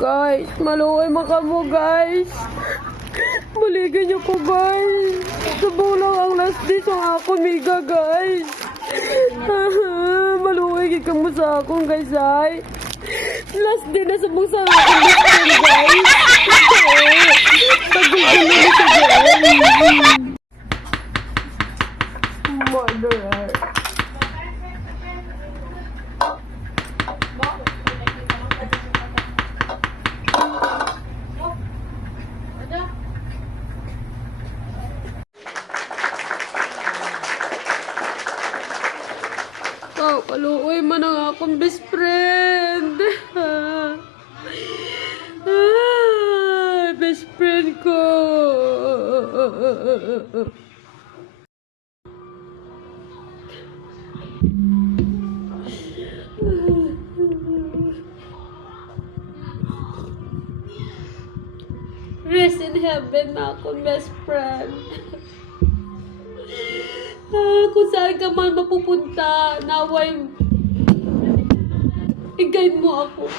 Guys, maluoy maka mo guys. Balikan niyo ko guys. Subong lang ang last day sa ako miga guys. Maluoy gid ka mo sa akong guys ay. Last day na subong sa akong guys. Paggugulo ni sa guys. Mother. Oh, kaluoy man ang akong best friend. Best friend ko. Rest in heaven na akong best friend. Kung saan ka man mapupunta, naway i-guide mo ako.